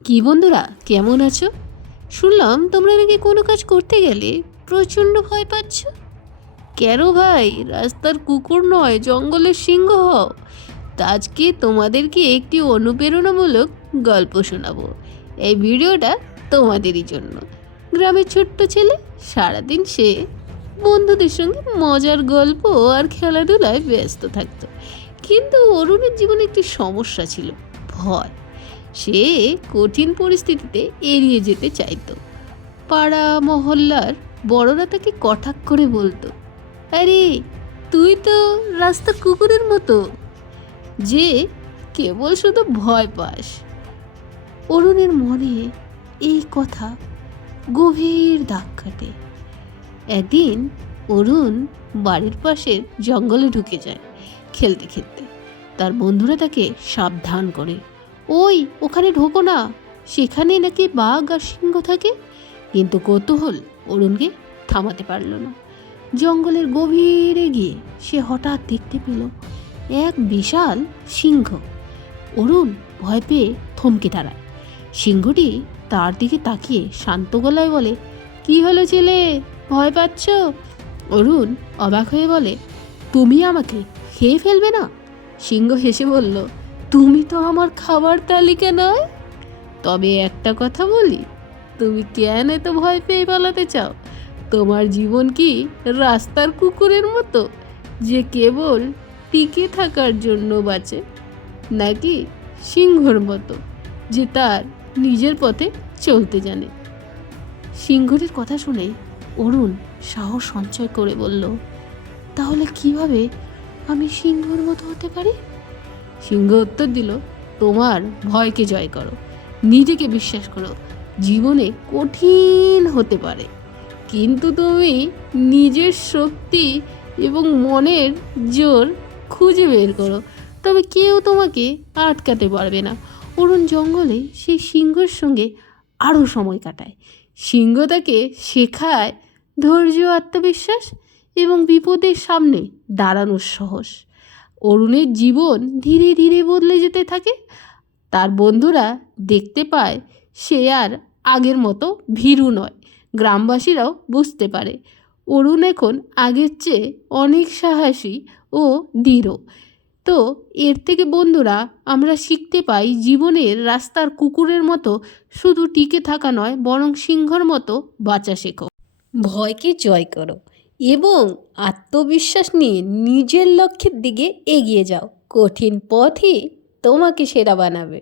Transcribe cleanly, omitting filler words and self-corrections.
কি বন্ধুরা, কেমন আছো? শুনলাম তোমরা নাকি কোনো কাজ করতে গেলে প্রচণ্ড ভয় পাচ্ছ। কেন ভাই? রাস্তার কুকুর নয়, জঙ্গলের সিংহ হও। তা আজকে তোমাদেরকে একটি অনুপ্রেরণামূলক গল্প শোনাবো। এই ভিডিওটা তোমাদেরই জন্য। গ্রামের ছোট্ট ছেলে, সারাদিন সে বন্ধুদের সঙ্গে মজার গল্প আর খেলাধুলায় ব্যস্ত থাকতো। কিন্তু অরুণের জীবনে একটি সমস্যা ছিল, ভয়। সে কঠিন পরিস্থিতিতে এড়িয়ে যেতে চাইতো। পাড়া মহল্লার বড়রা তাকে কটাক্ষ করে বলতো, আরে তুই তো রাস্তা কুকুরের মতো, যে কেবল শুধু ভয় পাস। অরুণের মনে এই কথা গভীর দাগ কাটে। একদিন অরুণ বাড়ির পাশের জঙ্গলে ঢুকে যায় খেলতে খেলতে। তার বন্ধুরা তাকে সাবধান করে, ওই ওখানে ঢোকো না, সেখানে নাকি বাঘ আর সিংহ থাকে। কিন্তু কৌতূহল অরুণকে থামাতে পারল না। জঙ্গলের গভীরে গিয়ে সে হঠাৎ দেখতে পেল এক বিশাল সিংহ। অরুণ ভয় পেয়ে থমকে দাঁড়ায়। সিংহটি তার দিকে তাকিয়ে শান্ত গলায় বলে, কি হলো ছেলে, ভয় পাচ্ছ? অরুণ অবাক হয়ে বলে, তুমি আমাকে খেয়ে ফেলবে না? সিংহ হেসে বলল, তুমি তো আমার খাবার তালিকা নয়। তবে একটা কথা বলি, তুমি কেন এত ভয় পেয়ে পালাতে চাও? তোমার জীবন কি রাস্তার কুকুরের মতো, যে কেবল টিকে থাকার জন্য বাঁচে, নাকি সিংহর মতো, যে তার নিজের পথে চলতে জানে? সিংহটির কথা শুনে অরুণ সাহস সঞ্চয় করে বলল, তাহলে কিভাবে আমি সিংহর মতো হতে পারি? সিংহ উত্তর দিল, তোমার ভয়কে জয় করো, নিজেকে বিশ্বাস করো। জীবনে কঠিন হতে পারে, কিন্তু তুমি নিজের শক্তি এবং মনের জোর খুঁজে বের করো, তবে কেউ তোমাকে আটকাতে পারবে না। অরুণ জঙ্গলে সেই সিংহের সঙ্গে আরও সময় কাটায়। সিংহ তাকে শেখায় ধৈর্য, আত্মবিশ্বাস এবং বিপদের সামনে দাঁড়ানোর সাহস। অরুণের জীবন ধীরে ধীরে বদলে যেতে থাকে। তার বন্ধুরা দেখতে পায় সে আর আগের মতো ভীরু নয়। গ্রামবাসীরাও বুঝতে পারে অরুণ এখন আগের চেয়ে অনেক সাহসী ও দৃঢ়। তো এর থেকে বন্ধুরা আমরা শিখতে পাই, জীবনের রাস্তার কুকুরের মতো শুধু টিকে থাকা নয়, বরং সিংহর মতো বাঁচা শেখো। ভয়কে জয় করো এবং আত্মবিশ্বাস নিয়ে নিজের লক্ষ্যের দিকে এগিয়ে যাও। কঠিন পথই তোমাকে সেরা বানাবে।